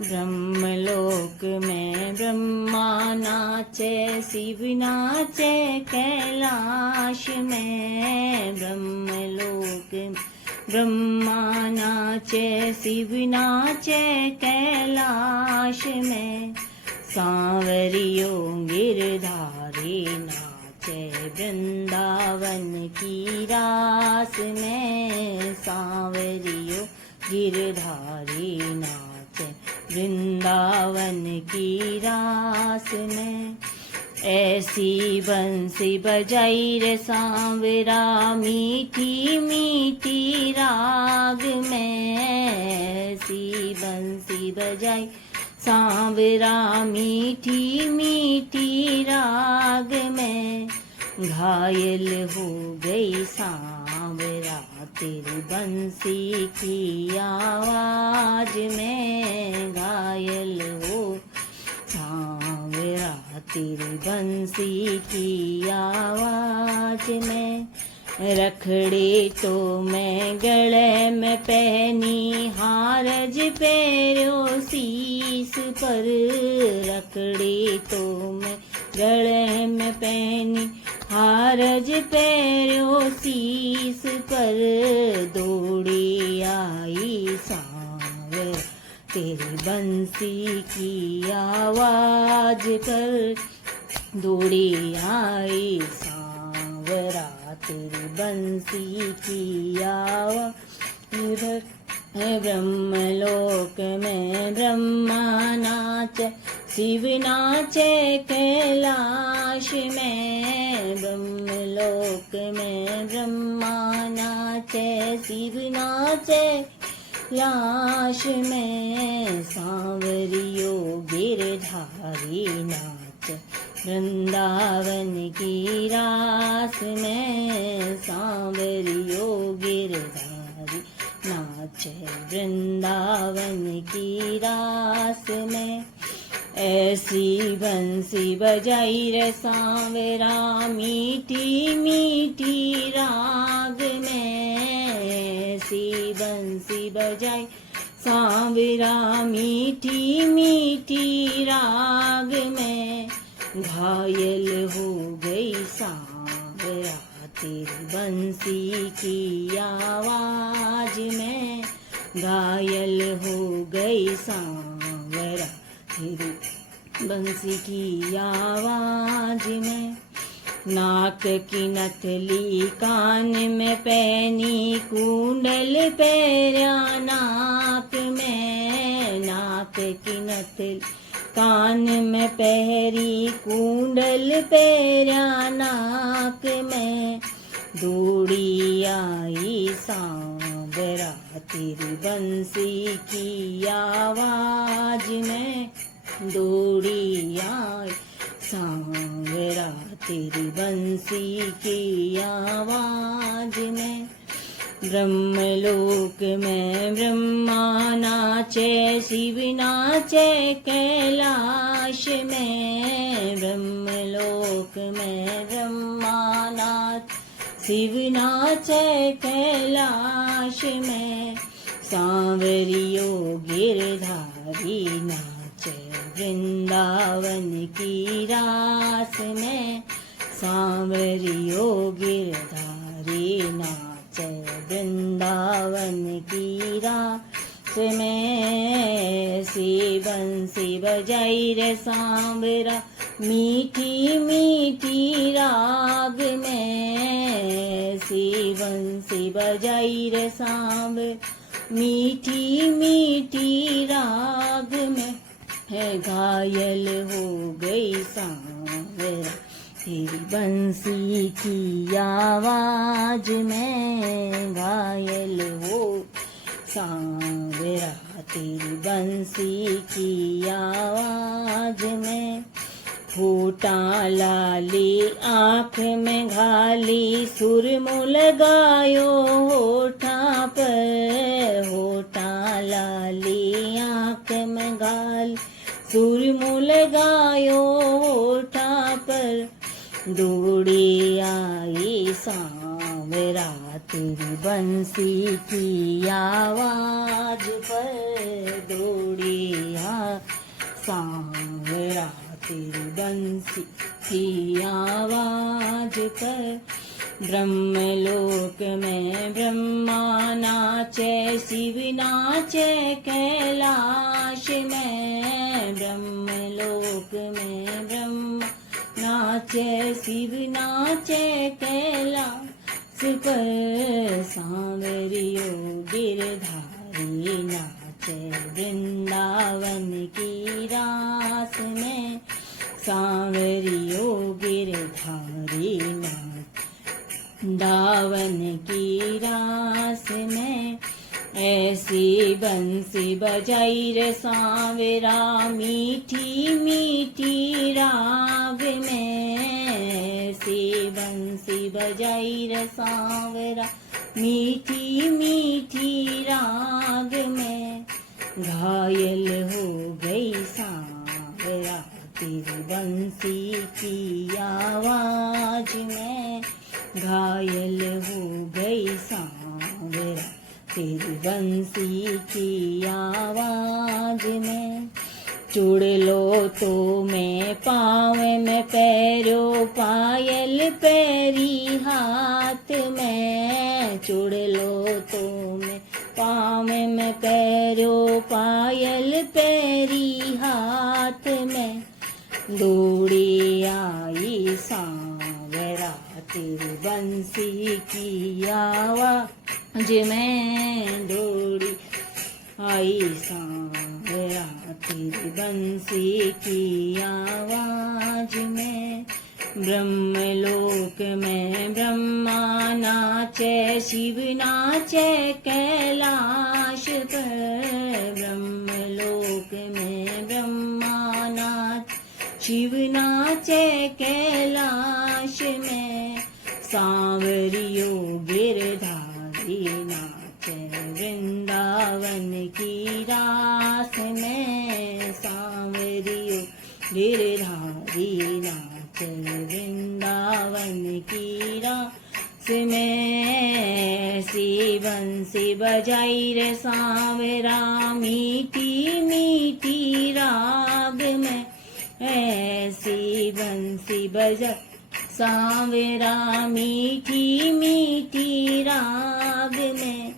ब्रह्मलोक में ब्रह्मा नाचे, शिव नाचे कैलाश में। ब्रह्मलोक में ब्रह्मा नाचे, शिव नाचे कैलाश में। सांवरियों गिरधारी नाचे वृंदावन की रास में। सांवरियों गिरधारी नाचे वृंदावन की रास में। ऐसी बंसी बजाई रे सांवरा मीठी मीठी राग में। ऐसी बंसी बजाई सांवरा मीठी मीठी राग में। घायल हो गई सांवरा तेरी बंसी की आवाज में। घायल हो सांवरा तेरी बंसी की आवाज में। रखड़ी तो मैं गले में पहनी, हारज पैरों शीस पर। रखड़ी तो मैं गले में पहनी, हारज पैरों शीस पर। दौड़ी आई सांवरा तेरी बंसी की आवाज पर। दौड़ी आई सांवरा तेरी बंसी की आवाज पर। ब्रह्मलोक में ब्रह्मा नाचे, शिव नाचे कैलाश में। ब्रह्मलोक में ब्रह्मा नाचे, शिव नाचे कैलाश में। सांवरियों गिरधारी नाचे वृंदावन की रास में। सांवरियों गिरधारी नाचे वृंदावन की रास में। ऐसी बंसी बजाई रे सांवरा मीठी मीठी राग में। ऐसी बंसी बजाई सांवरा मीठी मीठी राग में। घायल हो गई सांवरा तेरी बंसी की आवाज में। घायल हो गई सांवरा तेरी बंसी की आवाज में। नाक की नथली कान में पहनी, कुंडल पैरा नाक में। नाक की नथली कान में पहरी, कुंडल पैरा नाक में। दौड़ी आई सांवरा तेरी बंसी की आवाज में। दौड़ी आई सांवरा तेरी बंसी की आवाज में। ब्रह्मलोक में ब्रह्मा नाचे, शिव नाचे कैलाश में। ब्रह्मलोक में ब्रह्मा नाचे, शिव नाचे कैलाश में। सांवरियों गिरधारी नाचे वृंदावन की रास में। सांवरियों गिरधारी नाचे वृंदावन की रास में। ऐसी बंसी बजाई रे सांवरा मीठी मीठी राग में। ऐसी बंसी बजाई रे सांवरा मीठी मीठी राग में। है घायल हो गई सांवरा तेरी बंसी की आवाज में। घायल हो सांवरा तेरी बंसी की आवाज में। होठा लाली आँख में घाली, सुरमुल गायो होठा पर। होठा लाली आँख में घाली, सुरमुल गायो होठा पर। दौड़ी आई सांवरा सांवरा तेरी बंसी की आवाज पर दौड़ी हाँ सांवरा तेरी बंसी की आवाज पर ब्रह्मलोक में ब्रह्मा नाचे शिव नाचे कैलाश में ब्रह्मलोक में ब्रह्मा नाचे शिव नाचे कैलाश पर सांवरियो गिरधारी नाचे वृंदावन की रास में सांवरियो गिरधारी नाचे वृंदावन की रास में ऐसी बंसी बजाई रे सांवरा मीठी मीठी राग में ऐसी बंसी बजाई रे सांवरा मीठी मीठी राग में घायल हो गई सांवरा तेरी बंसी की आवाज में घायल हो गई सांवरा तेरी बंसी की आवाज में चूड़ लो तो मैं पाँव में पैरो पायल पैरी हाथ में चूड़ लो तो मैं पाँव में पैरो पायल पैरी हाथ में दौड़ी आई सांवरा तेरी बंसी की आवाज में दौड़ी आई सांवरा तेरी बंसी की आवाज में ब्रह्मलोक में ब्रह्मा नाचे शिव नाचे कैलाश पर ब्रह्मलोक में ब्रह्मा नाचे शिव नाचे कैलाश में सांवरियो गिरधारी नाचे वृंदावन की रास में सांवरियो गिरधारी नाचे वृंदावन की रास में ऐसी बंसी बजाई रे सांवरा मीठी मीठी राग में ऐसी बंसी बजा सांवरा मीठी मीठी राग में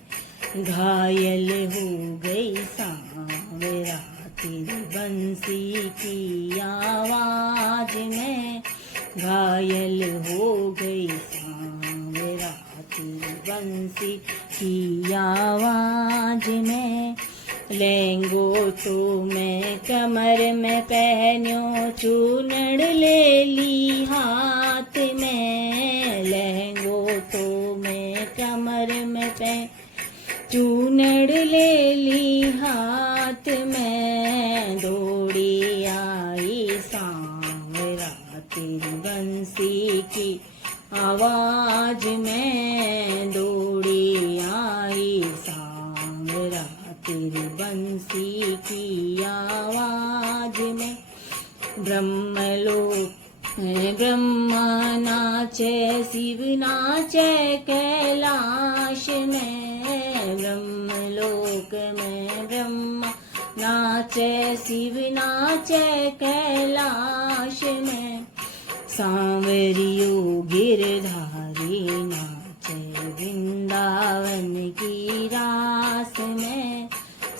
घायल हो गई सांवरा तेरी बंसी की आवाज में घायल हो गई सांवरा तेरी बंसी की आवाज में लहंगो तो मैं कमर में पहन्यो चूनड़ ले ली हाथ में लहंगो तो मैं कमर में पहन चूनड़ ले ली हाथ में दौड़ी आई सांवरा तेरी बंसी की आवाज में दौड़ी आई सांवरा तेरी बंसी की आवाज में ब्रह्मलोक में ब्रह्मा नाचे शिव नाचे कैलाश में ब्रह्मलोक में ब्रह्मा नाचे शिव नाचे कैलाश में सांवरियो गिरधारी नाचे वृंदावन की रास में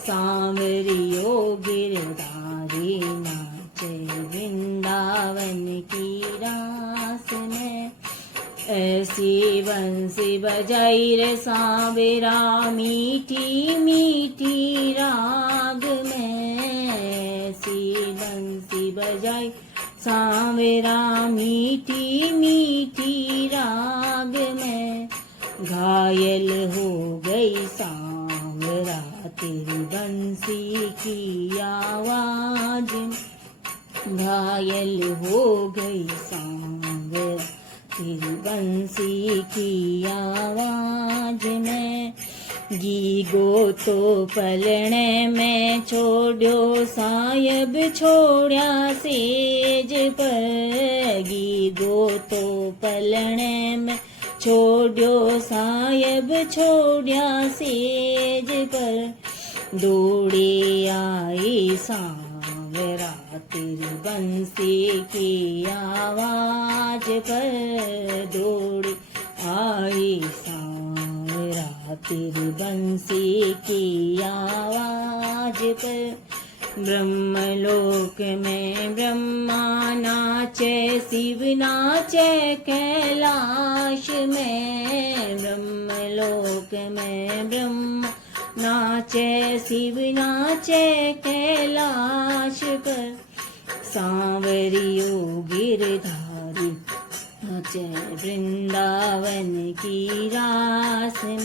सांवरियो गिरधारी नाचे वृंदावन की रास में ऐसी बंसी बजाई रे सांवरा मीठी मीठी राग में ऐसी बंसी बजाई सांवरा मीठी मीठी राग में घायल हो गई सांवरा तेरी बंसी की आवाज में घायल हो गई सांवरा तेरी बंसी की आवाज में गीगो तो पलणे में छोड़ो सायब छोड़ा सेज पर गीगो तो पलणे में छोड्यो साहेब छोड्या सेज पर, दौड़े आई सांवरा तेरी बंसी की आवाज पर, दौड़े आई सांवरा तेरी बंसी की आवाज पर। ब्रह्मलोक में ब्रह्मा नाचे, शिव नाचे कैलाश में, ब्रह्मलोक में ब्रह्मा नाचे, शिव नाचे कैलाश पर, सांवरियो गिरधारी नाचे वृंदावन की रास।